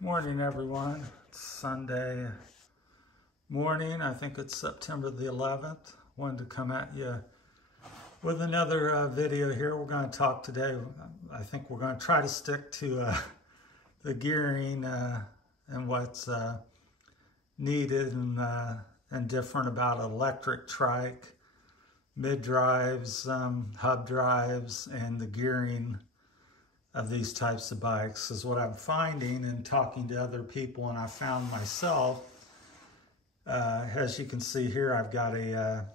Morning, everyone. It's Sunday morning. I think it's September the 11th. Wanted to come at you with another video here. We're going to talk today. I think we're going to try to stick to the gearing and what's needed and different about electric trike, mid drives, hub drives, and the gearing of these types of bikes is what I'm finding and talking to other people, and I found myself, as you can see here, I've got a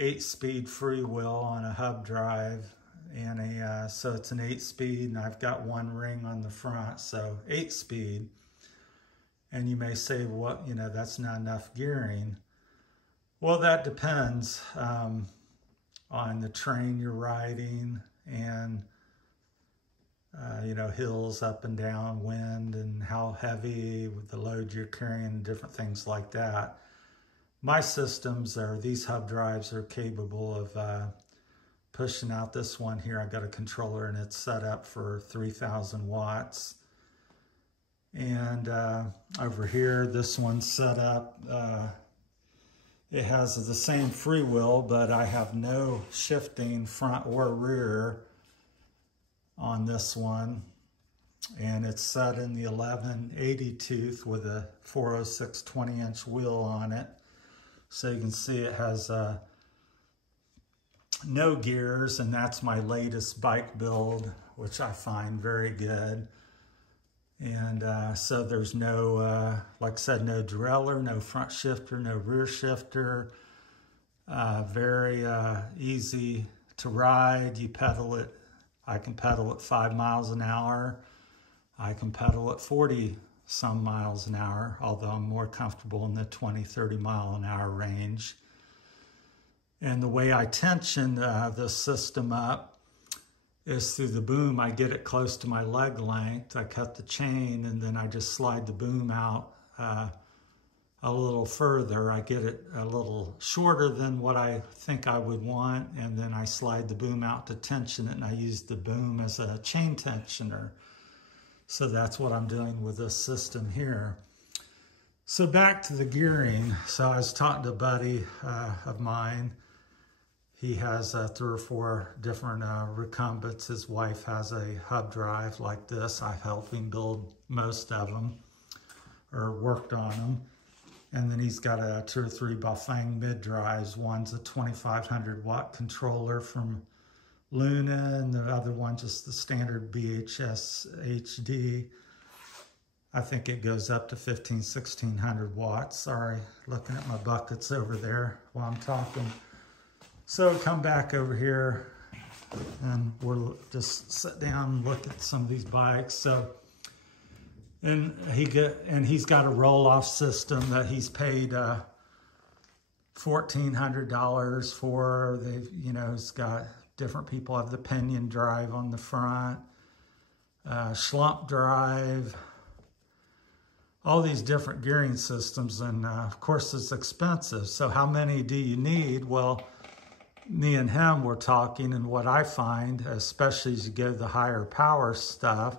8-speed freewheel on a hub drive, and so it's an 8-speed, and I've got one ring on the front, so 8-speed. And you may say, well, you know, that's not enough gearing. Well, that depends on the terrain you're riding and you know, hills up and down, wind, and how heavy with the load you're carrying, different things like that. My systems are, these hub drives are capable of pushing out. This one here, I've got a controller and it's set up for 3,000 watts. And over here, this one's set up, it has the same freewheel, but I have no shifting front or rear on this one, and it's set in the 1180 tooth with a 406 20-inch wheel on it. So you can see it has no gears, and that's my latest bike build, which I find very good. And so there's no, like I said, no derailleur, no front shifter, no rear shifter. Very easy to ride. You pedal it. I can pedal at 5 miles an hour. I can pedal at 40 some miles an hour, although I'm more comfortable in the 20-30 mile an hour range. And the way I tension this system up is through the boom. I get it close to my leg length. I cut the chain, and then I just slide the boom out a little further. I get it a little shorter than what I think I would want, and then I slide the boom out to tension it, and I use the boom as a chain tensioner. So that's what I'm doing with this system here. So back to the gearing. So I was talking to a buddy of mine. He has 3 or 4 different recumbents. His wife has a hub drive like this. I've helped him build most of them, or worked on them. And then he's got a 2 or 3 Bafang mid drives. One's a 2500 watt controller from Luna, and the other one just the standard BHS HD. I think it goes up to 1600 watts. Sorry, looking at my buckets over there while I'm talking. So come back over here and we'll just sit down and look at some of these bikes. So, and he's got a roll-off system that he's paid $1,400 for. They've, you know, it's got different people have the pinion drive on the front, slump drive, all these different gearing systems, and of course it's expensive. So how many do you need? Well, me and him were talking, and what I find, especially as you go to the higher power stuff,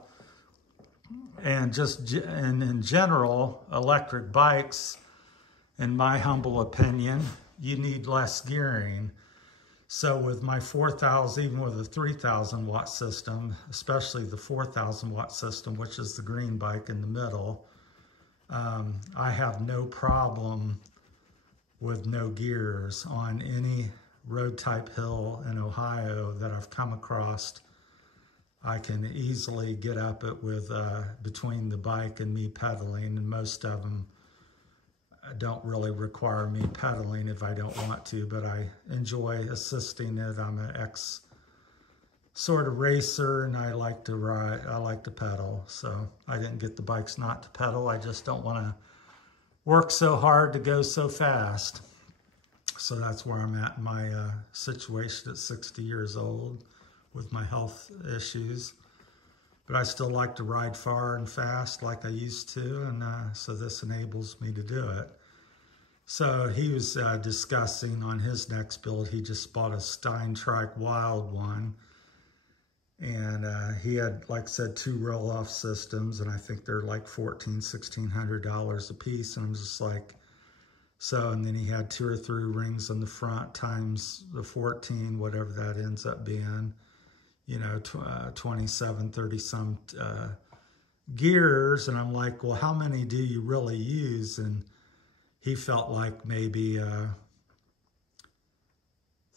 and in general, electric bikes, in my humble opinion, you need less gearing. So with my 4,000, even with a 3,000 watt system, especially the 4,000 watt system, which is the green bike in the middle, I have no problem with no gears on any road type hill in Ohio that I've come across. I can easily get up it with between the bike and me pedaling, and most of them don't really require me pedaling if I don't want to, but I enjoy assisting it. I'm an ex sort of racer, and I like to ride, I like to pedal. So I didn't get the bikes not to pedal. I just don't want to work so hard to go so fast. So that's where I'm at in my situation at 60 years old with my health issues. But I still like to ride far and fast like I used to, and so this enables me to do it. So he was discussing on his next build, he just bought a Trike Wild one, And he had, like I said, 2 roll-off systems, and I think they're like $1,600 a piece. And I'm just like, so, and then he had 2 or 3 rings on the front times the 14, whatever that ends up being, you know, 27, 30 some gears. And I'm like, well, how many do you really use? And he felt like maybe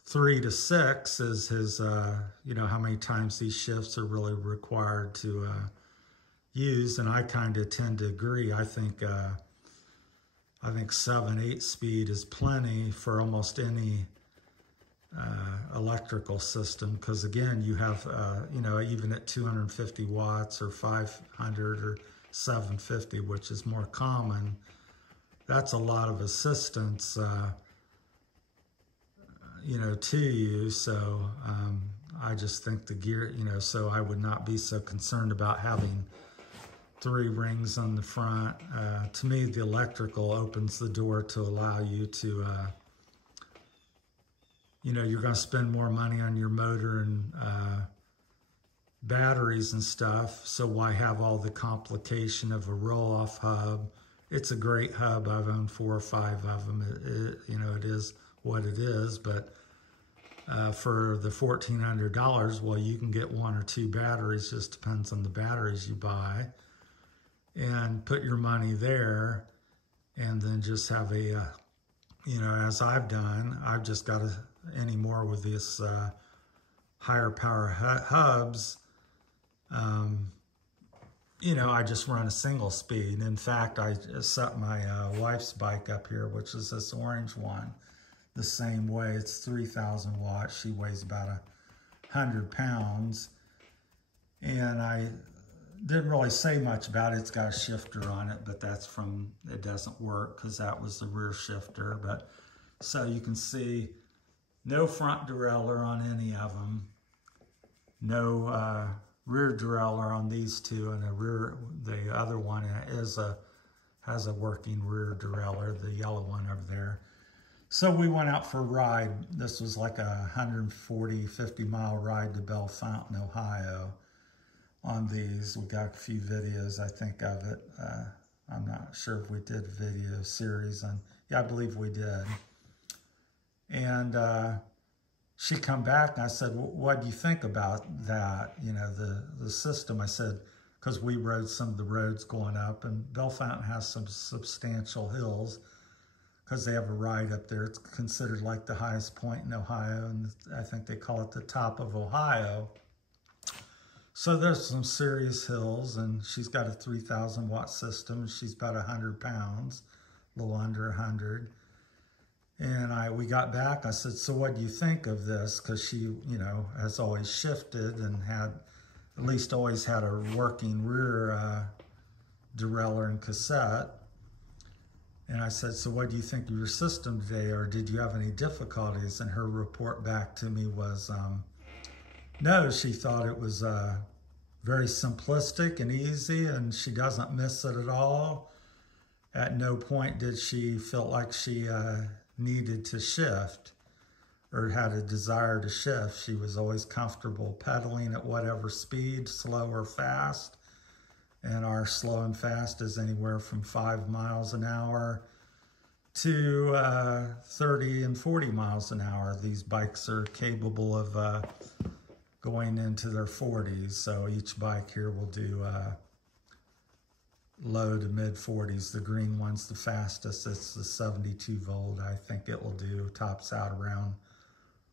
3 to 6 is his, you know, how many times these shifts are really required to use. And I kind of tend to agree. I think 7, 8 speed is plenty for almost any electrical system, because again, you have, you know, even at 250 watts or 500 or 750, which is more common, that's a lot of assistance, you know, to you. So I just think the gear, you know, so I would not be so concerned about having 3 rings on the front. To me, the electrical opens the door to allow you to, you know, you're going to spend more money on your motor and batteries and stuff. So why have all the complication of a roll-off hub? It's a great hub. I've owned 4 or 5 of them. You know, it is what it is. But for the $1,400, well, you can get 1 or 2 batteries. Just depends on the batteries you buy. And put your money there, and then just have a, you know, as I've done, I've just got anymore with this higher power hubs, you know, I just run a single speed. In fact, I set my wife's bike up here, which is this orange one, the same way. It's 3,000 watts. She weighs about 100 pounds. And I didn't really say much about it. It's got a shifter on it, but that's from, it doesn't work because that was the rear shifter. But so you can see no front derailleur on any of them, no rear derailleur on these 2, and the other one has a working rear derailleur, the yellow one over there. So we went out for a ride. This was like a 140, 50 mile ride to Belle Fountain, Ohio on these. We got a few videos, I think, of it. I'm not sure if we did a video series on, yeah, I believe we did. And she come back and I said, well, what do you think about that? You know, the system. I said, because we rode some of the roads going up, and Belle Fountain has some substantial hills because they have a ride up there. It's considered like the highest point in Ohio, and I think they call it the top of Ohio. So there's some serious hills, and she's got a 3,000 watt system, and she's about 100 pounds, a little under 100. And we got back, I said, so what do you think of this? Because she, you know, has always shifted and had, at least always had a working rear derailleur and cassette. And I said, so what do you think of your system today? Or did you have any difficulties? And her report back to me was, no, she thought it was very simplistic and easy, and she doesn't miss it at all. At no point did she feel like she needed to shift or had a desire to shift. She was always comfortable pedaling at whatever speed, slow or fast. And our slow and fast is anywhere from 5 miles an hour to 30 and 40 miles an hour. These bikes are capable of going into their 40s. So each bike here will do low to mid 40s. The green one's the fastest. It's the 72 volt. I think it will do, tops out around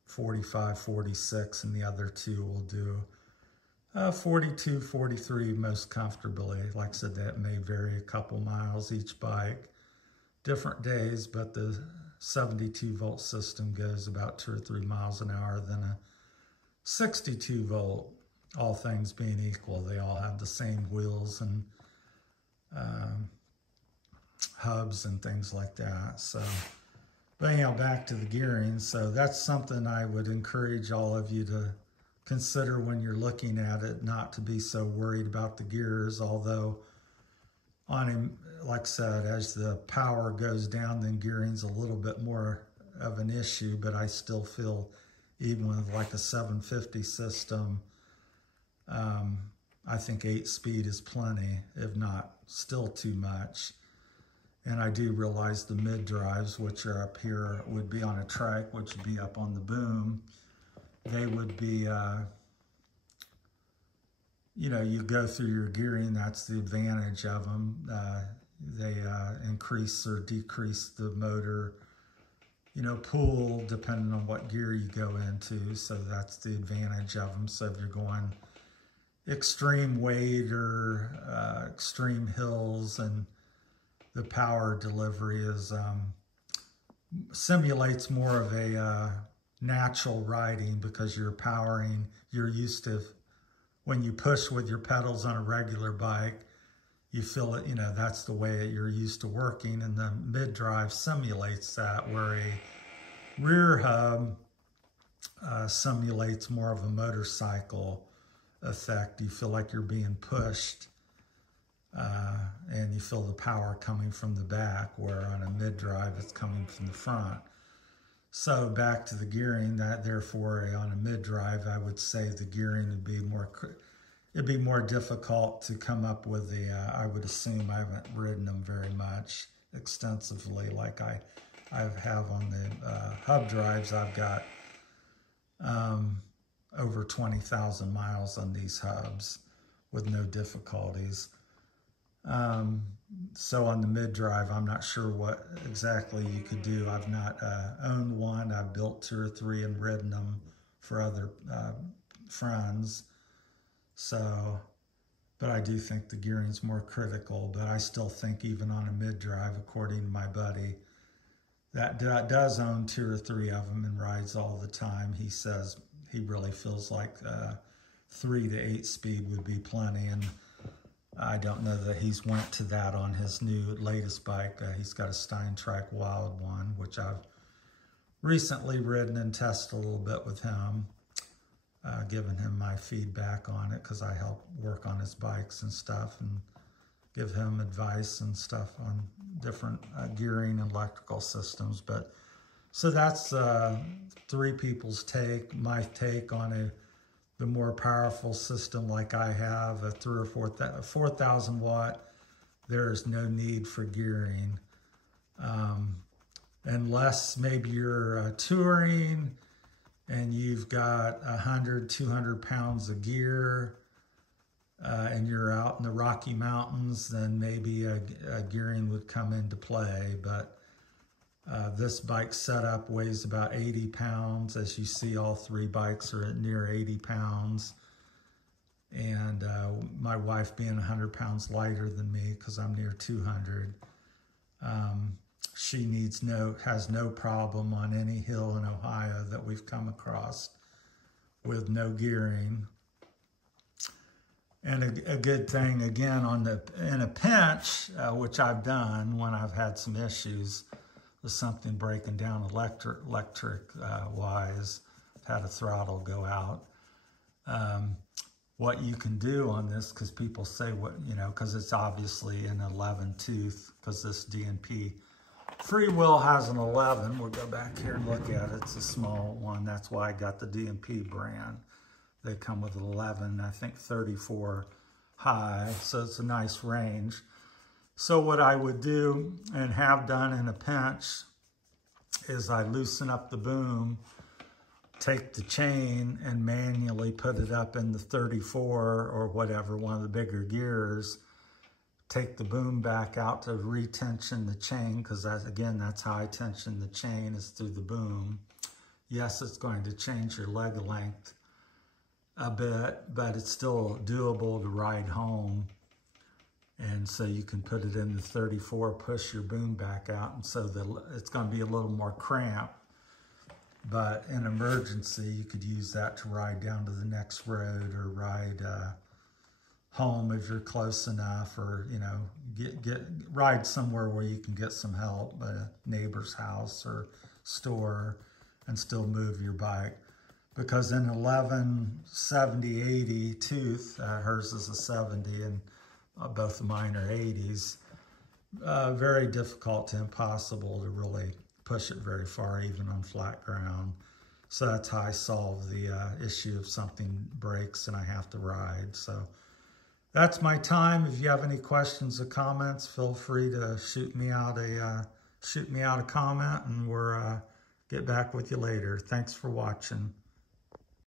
45, 46, and the other 2 will do 42, 43 most comfortably. Like I said, that may vary a couple miles each bike, different days, but the 72 volt system goes about 2 or 3 miles an hour than a 62 volt, all things being equal. They all have the same wheels and hubs and things like that. So, but anyhow, back to the gearing. So that's something I would encourage all of you to consider when you're looking at it, not to be so worried about the gears. Although on him, like I said, as the power goes down, then gearing's a little bit more of an issue, but I still feel even with like a 750 system, I think 8-speed is plenty, if not still too much. And I do realize the mid drives, which are up here, would be on a trike, which would be up on the boom. They would be, you know, you go through your gearing, that's the advantage of them. They increase or decrease the motor, you know, pull depending on what gear you go into. So that's the advantage of them. So if you're going extreme weight or extreme hills, and the power delivery is simulates more of a natural riding, because you're powering, you're used to, when you push with your pedals on a regular bike, you feel it, you know, that's the way you're used to working, and the mid-drive simulates that, where a rear hub simulates more of a motorcycle effect. You feel like you're being pushed, and you feel the power coming from the back, where on a mid-drive it's coming from the front. So back to the gearing, that therefore on a mid-drive, I would say the gearing would be more, it'd be more difficult to come up with the, I would assume, I haven't ridden them very much extensively like I have on the hub drives. I've got over 20,000 miles on these hubs with no difficulties. So on the mid-drive, I'm not sure what exactly you could do. I've not owned one. I've built 2 or 3 and ridden them for other friends. So, but I do think the gearing's more critical. But I still think even on a mid-drive, according to my buddy, that does own 2 or 3 of them and rides all the time, he says he really feels like 3 to 8 speed would be plenty. And I don't know that he's went to that on his latest bike. He's got a Trike Wild one, which I've recently ridden and tested a little bit with him, giving him my feedback on it, because I help work on his bikes and stuff and give him advice and stuff on different gearing and electrical systems. But so that's 3 people's take. My take on the more powerful system like I have, a 3 or 4,000 watt, there is no need for gearing. Unless maybe you're touring and you've got 100, 200 pounds of gear, and you're out in the Rocky Mountains, then maybe a gearing would come into play. But this bike setup weighs about 80 pounds. As you see, all 3 bikes are at near 80 pounds. And my wife being 100 pounds lighter than me, because I'm near 200, she has no problem on any hill in Ohio that we've come across with no gearing. And a good thing, again, in a pinch, which I've done when I've had some issues with something breaking down electric wise, had a throttle go out. What you can do on this, because people say, what, you know, because it's obviously an 11 tooth, because this DNP free wheel has an 11. We'll go back here and look at it. It's a small one. That's why I got the DNP brand. They come with 11, I think 34 high, so it's a nice range. So what I would do, and have done in a pinch, is I loosen up the boom, take the chain and manually put it up in the 34 or whatever, one of the bigger gears, take the boom back out to retension the chain, because again, that's how I tension the chain, is through the boom. Yes, it's going to change your leg length a bit, but it's still doable to ride home. And so you can put it in the 34, push your boom back out, and so it's going to be a little more cramped. But in emergency, you could use that to ride down to the next road, or ride home if you're close enough, or, you know, ride somewhere where you can get some help, a neighbor's house or store, and still move your bike. Because in 11, 70, 80 tooth, hers is a 70, and both of mine are 80s, very difficult to impossible to really push it very far, even on flat ground. So that's how I solve the issue if something breaks and I have to ride. So that's my time. If you have any questions or comments, feel free to shoot me out a comment, and we'll get back with you later. Thanks for watching.